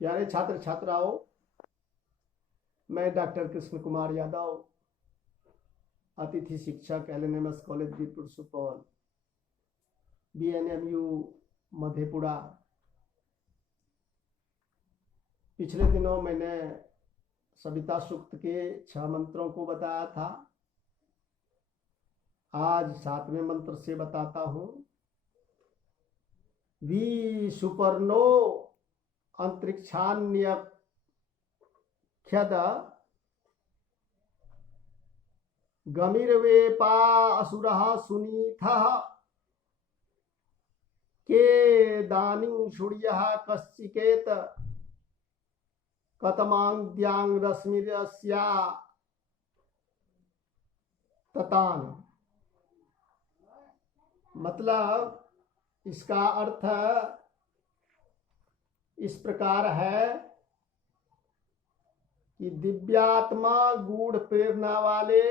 प्यारे छात्र छात्राओं, मैं डॉक्टर कृष्ण कुमार यादव, अतिथि शिक्षक LNMS college Birpur Supaul, BNMU Madhepura. पिछले दिनों मैंने सविता सूक्त के 6 मंत्रों को बताया था। आज 7वें मंत्र से बताता हूं। वी सुपर्णो अंतरिक्षान्यख्यद गमिर्वेपा असुरः सुनीथः के दानिं सूर्यः कश्चिकेत कतमांग्द्यांग रश्मिरस्या ततान। मतलब इसका अर्थ इस प्रकार है कि दिव्यात्मा गूढ़ प्रेरणा वाले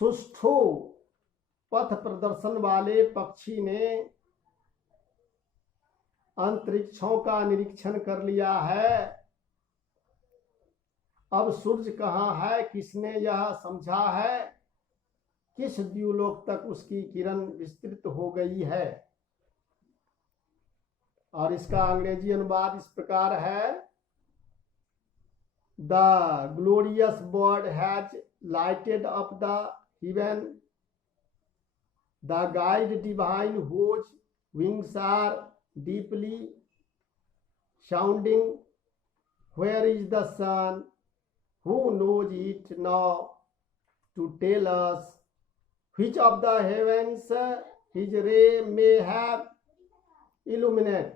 सुष्ठु पथ प्रदर्शन वाले पक्षी ने अंतरिक्षों का निरीक्षण कर लिया है। अब सूर्य कहाँ है, किसने यह समझा है, किस द्युलोक तक उसकी किरण विस्तृत हो गई है। और इसका अंग्रेजी अनुवाद इस प्रकार है। The glorious bird has lighted up the heaven, the guide divine whose wings are deeply sounding. Where is the sun? Who knows it now to tell us which of the heavens his ray may have illuminated?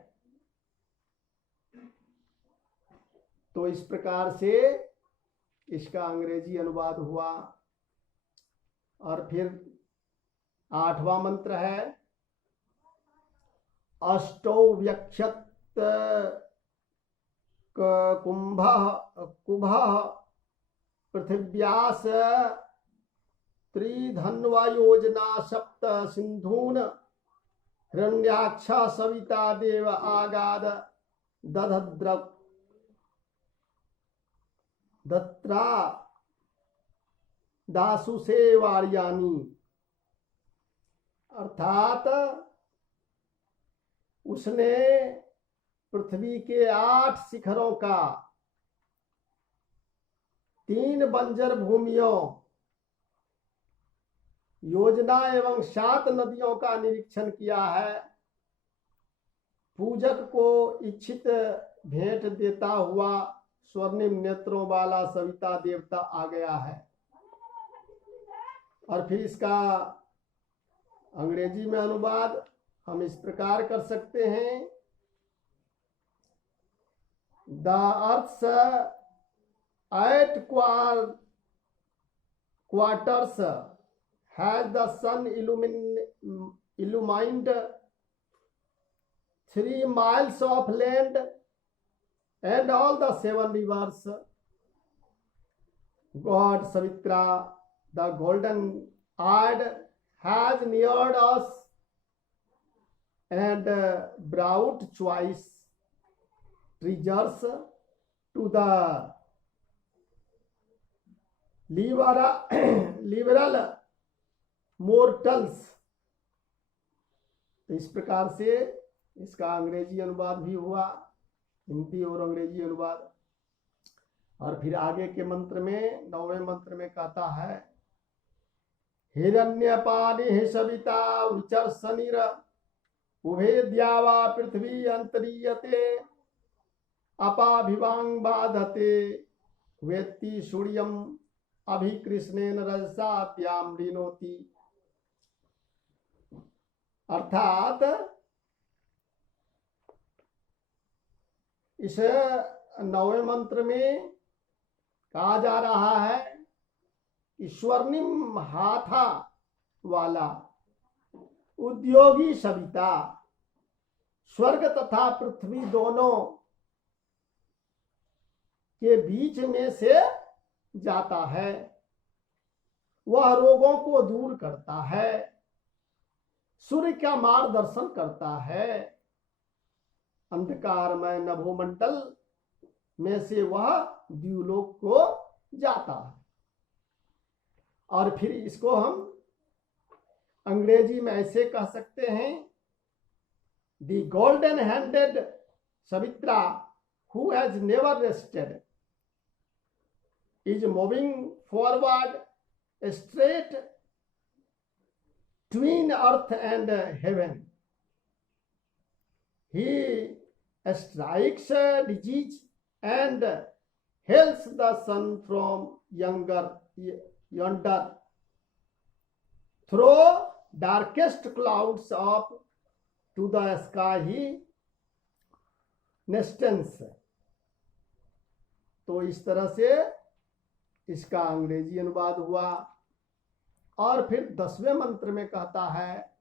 तो इस प्रकार से इसका अंग्रेजी अनुवाद हुआ। और फिर 8वां मंत्र है। अष्टौ व्यक्षत कुंभः पृथिव्यास त्रिधन्वा योजना सप्त सिंधून हिरण्याक्षा सविता देव आगाद दत्रा दासु से वार्यानी। अर्थात उसने पृथ्वी के 8 शिखरों का, 3 बंजर भूमियों, योजना एवं 7 नदियों का निरीक्षण किया है। पूजक को इच्छित भेंट देता हुआ स्वर्णिम नेत्रों वाला सविता देवता आ गया है। और फिर इसका अंग्रेजी में अनुवाद हम इस प्रकार कर सकते हैं। The earth's eight quarters has the sun illumined 3 miles of land and all the 7 rivers. God Savitra, the golden-eyed, has neared us and brought choice treasures to the liberal mortals. इस प्रकार से इसका अंग्रेजी अनुवाद भी हुआ, हिंदी और अंग्रेजी अनुवाद। और फिर आगे के मंत्र में 9वें मंत्र में कहता है। हिरण्यपाणि सविता विचर्षनिर उभे द्यावा पृथ्वी अंतरीयते अपाभिवांग बाधते वेत्ति सूर्यम अभिकृष्णेन रजसा त्याम ऋणोति। अर्थात इस 9वें मंत्र में कहा जा रहा है कि स्वर्णिम हाथा वाला उद्योगी सविता स्वर्ग तथा पृथ्वी दोनों के बीच में से जाता है। वह रोगों को दूर करता है, सूर्य का मार्गदर्शन करता है, अंधकारमय नभोमंडल में से वह द्युलोक को जाता है। और फिर इसको हम अंग्रेजी में ऐसे कह सकते हैं, the golden handed Savitra who has never rested is moving forward straight between earth and heaven. He strikes disease and hails the sun from yonder through darkest clouds up to the sky he nestens. तो इस तरह से इसका अंग्रेजी अनुवाद हुआ। और फिर 10वें मंत्र में कहता है,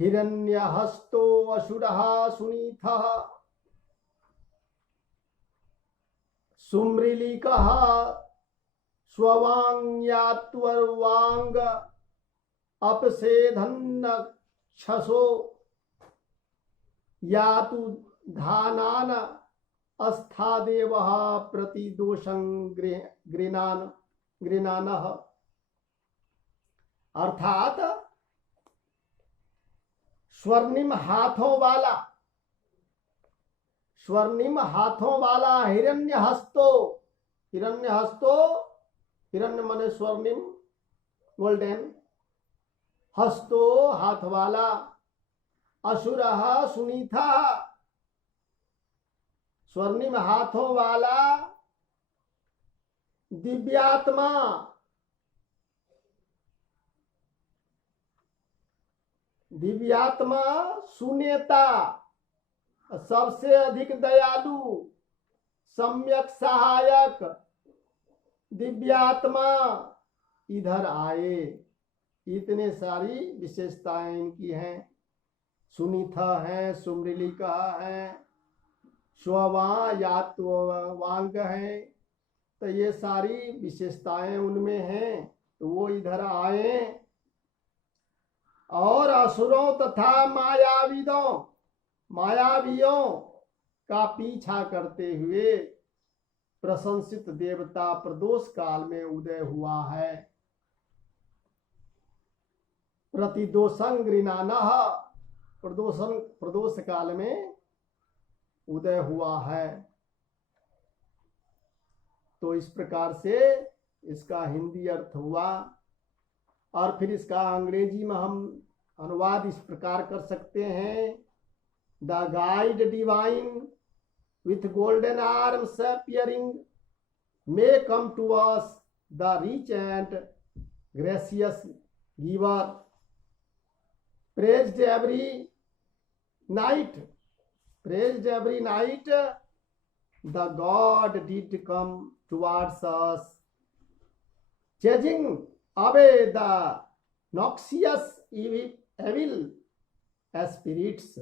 हिरण्यहस्तो असुरः सुनीतः सुम्रीलिकः स्ववाङ्यात्वर्वाङ्ग अपसेधन्नक्षसो यातु धानान अस्थादेवः प्रतिदोषं गृणानः। अर्थात स्वर्णिम हाथों वाला हिरण्यहस्तो, हिरण्य माने स्वर्णिम गोल्डन, हस्तो हाथ वाला, असुरः सुनीता स्वर्णिम हाथों वाला, दिव्यात्मा सुनेता, सबसे अधिक दयालु, सम्यक सहायक दिव्यात्मा इधर आए। इतने सारी विशेषताएं इनकी हैं। सुनीता है, सुम्रीलिका है, स्ववांग है, तो ये सारी विशेषताएं उनमें हैं। तो वो इधर आए और असुरों तथा मायावियों का पीछा करते हुए प्रशंसित देवता प्रदोष काल में उदय हुआ है। प्रतिदोषं गृणानः, प्रदोष काल में उदय हुआ है। तो इस प्रकार से इसका हिंदी अर्थ हुआ। और फिर इसका अंग्रेजी में हम अनुवाद इस प्रकार कर सकते हैं, the guide divine with golden arms appearing may come to us, the rich and gracious giver, praised every night, the God did come towards us, chasing away the noxious evil spirits।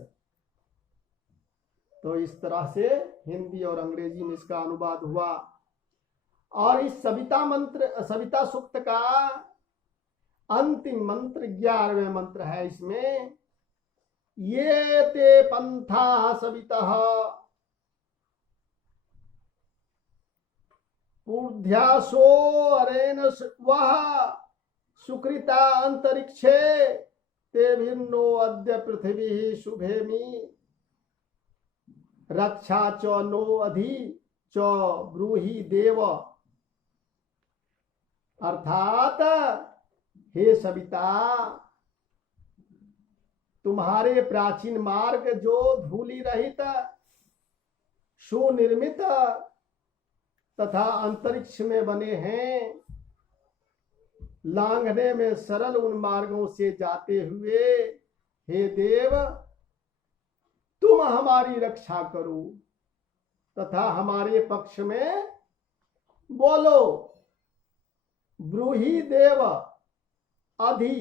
तो इस तरह से हिंदी और अंग्रेजी में इसका अनुवाद हुआ। और इस सविता सूक्त का अंतिम मंत्र 11वें मंत्र है। इसमें ये ते पंथा सवितः ऊर्ध्यासो अरेन वह सुकृता अंतरिक्षे ते भिन्नो अद्य पृथ्वी शुभेमी रक्षा च नो अधि च ब्रूहि देव। अर्थात हे सविता, तुम्हारे प्राचीन मार्ग जो धूलि रहित, सुनिर्मित तथा अंतरिक्ष में बने हैं, लांघने में सरल उन मार्गों से जाते हुए हे देव, तुम हमारी रक्षा करो तथा हमारे पक्ष में बोलो। ब्रूहि देव अधि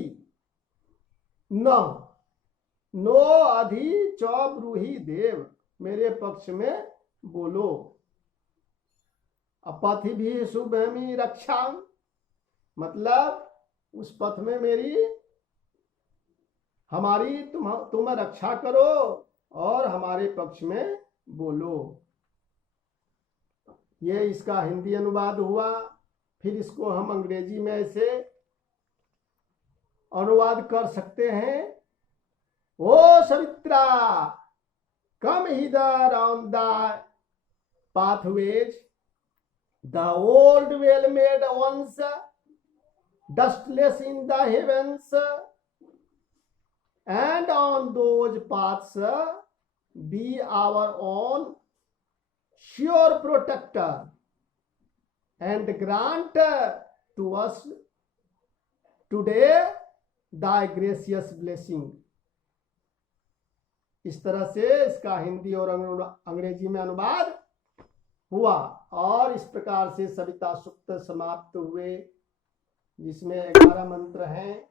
नो अधि च ब्रूहि देव, मेरे पक्ष में बोलो। अपथि भी शुभमी रक्षा, मतलब उस पथ में मेरी हमारी तुम रक्षा करो। और हमारे पक्ष में बोलो। ये इसका हिंदी अनुवाद हुआ। फिर इसको हम अंग्रेजी में ऐसे अनुवाद कर सकते हैं। O Savitra, come hither on the pathways, the old well-made ones, dustless in the heavens, and on those paths be our own sure protector, and grant to us today thy gracious blessing। इस तरह से इसका हिंदी और अंग्रेजी में अनुवाद हुआ और इस प्रकार से सविता सूक्त समाप्त हुए, जिसमें 11 मंत्र हैं।